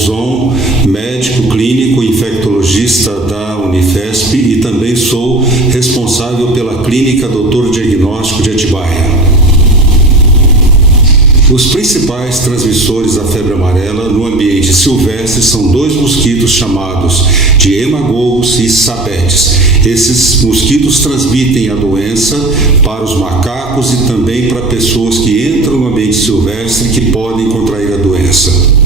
Bolzon, médico clínico infectologista da Unifesp e também sou responsável pela Clínica Doutor Diagnóstico de Atibaia. Os principais transmissores da febre amarela no ambiente silvestre são dois mosquitos chamados de hemagogos e sabetes. Esses mosquitos transmitem a doença para os macacos e também para pessoas que entram no ambiente silvestre que podem contrair a doença.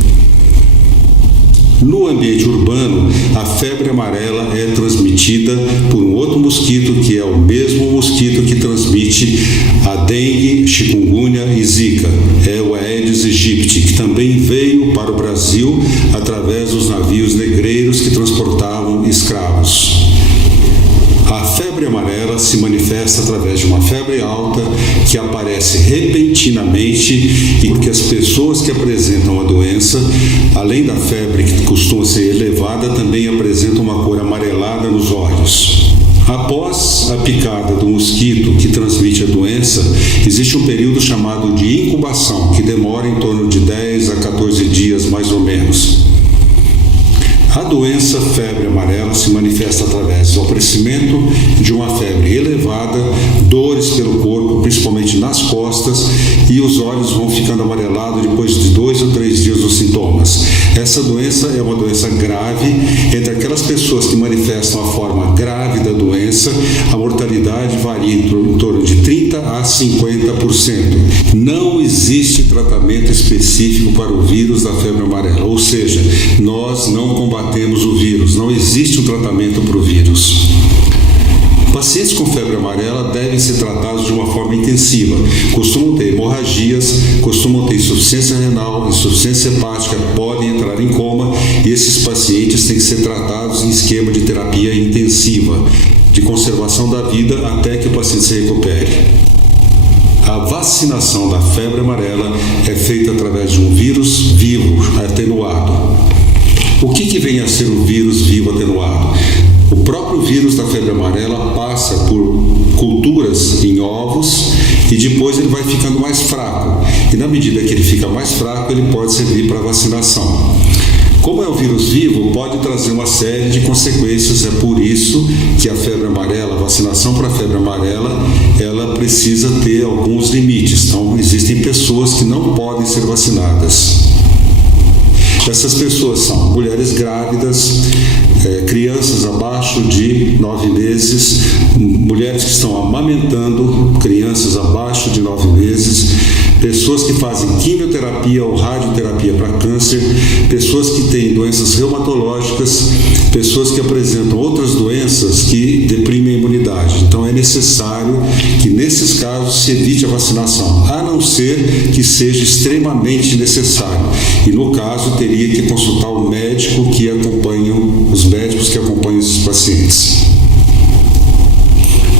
No ambiente urbano, a febre amarela é transmitida por um outro mosquito que é o mesmo mosquito que transmite a dengue, chikungunya e zika. É o Aedes aegypti, que também veio para o Brasil através dos navios negreiros que transportavam escravos. A febre amarela se manifesta através de uma febre alta que aparece repentinamente e porque as pessoas que apresentam a doença, além da febre que costuma ser elevada, também apresentam uma cor amarelada nos olhos. Após a picada do mosquito que transmite a doença, existe um período chamado de incubação, que demora em torno de 10 a 14 dias mais ou menos. A doença febre amarela se manifesta através do aparecimento de uma febre elevada, dores pelo corpo, principalmente nas costas, e os olhos vão ficando amarelados depois de 2 ou 3 dias dos sintomas. Essa doença é uma doença grave. Entre aquelas pessoas que manifestam a forma grave da doença, a mortalidade varia em torno de 30% a 50%. Não existe tratamento específico para o vírus da febre amarela, ou seja, nós não combatemos o vírus, não existe um tratamento para o vírus. Pacientes com febre amarela devem ser tratados de uma forma intensiva. Costumam ter hemorragias, costumam ter insuficiência renal, insuficiência hepática, podem entrar em coma e esses pacientes têm que ser tratados em esquema de terapia intensiva, de conservação da vida até que o paciente se recupere. A vacinação da febre amarela é feita através de um vírus vivo atenuado. O que vem a ser o vírus vivo atenuado? O próprio vírus da febre amarela passa por culturas em ovos e depois ele vai ficando mais fraco. E na medida que ele fica mais fraco, ele pode servir para vacinação. Como é um vírus vivo, pode trazer uma série de consequências. É por isso que a febre amarela, a vacinação para a febre amarela, ela precisa ter alguns limites. Então, existem pessoas que não podem ser vacinadas. Essas pessoas são mulheres grávidas, crianças abaixo de 9 meses, mulheres que estão amamentando, crianças abaixo de 9 meses, pessoas que fazem quimioterapia ou radioterapia para câncer, pessoas que têm doenças reumatológicas, pessoas que apresentam outras doenças que deprimem a imunidade. Então é necessário que nesses casos se evite a vacinação, a não ser que seja extremamente necessário. E no caso teria que consultar o médico que acompanha, os médicos que acompanham esses pacientes.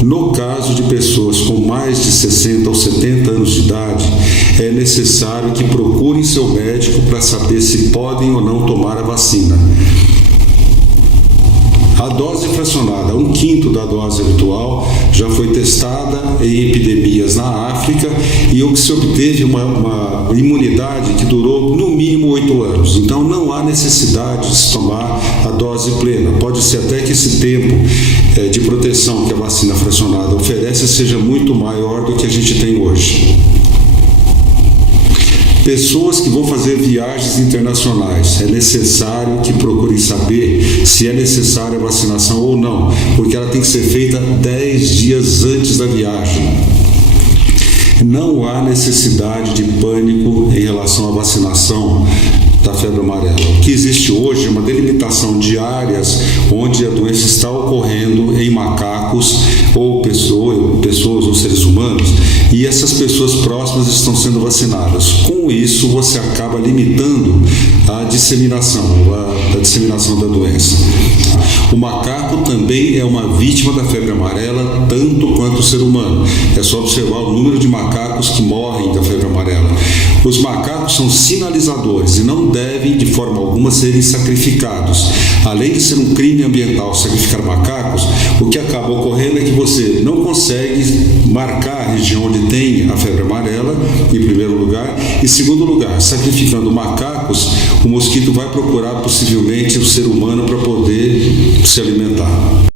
No caso de pessoas com mais de 60 ou 70 anos de idade, é necessário que procurem seu médico para saber se podem ou não tomar a vacina. A dose fracionada, 1/5 da dose habitual, já foi testada em epidemias na África e o que se obteve uma imunidade que durou no mínimo 8 anos. Então não há necessidade de se tomar a dose plena. Pode ser até que esse tempo de proteção que a vacina fracionada oferece seja muito maior do que a gente tem hoje. Pessoas que vão fazer viagens internacionais, é necessário que procurem saber se é necessária a vacinação ou não, porque ela tem que ser feita 10 dias antes da viagem. Não há necessidade de pânico em relação à vacinação da febre amarela. O que existe hoje é uma delimitação de áreas onde a doença está ocorrendo em macacos ou pessoas ou seres humanos, e essas pessoas próximas estão sendo vacinadas. Com isso, você acaba limitando a disseminação. da disseminação da doença. O macaco também é uma vítima da febre amarela, tanto quanto o ser humano. É só observar o número de macacos que morrem da febre amarela. Os macacos são sinalizadores e não devem, de forma alguma, serem sacrificados. Além de ser um crime ambiental sacrificar macacos, o que acaba ocorrendo é que você não consegue marcar a região onde tem a febre amarela, em primeiro lugar, e, em segundo lugar, sacrificando macacos, o mosquito vai procurar possivelmente o ser humano para poder se alimentar.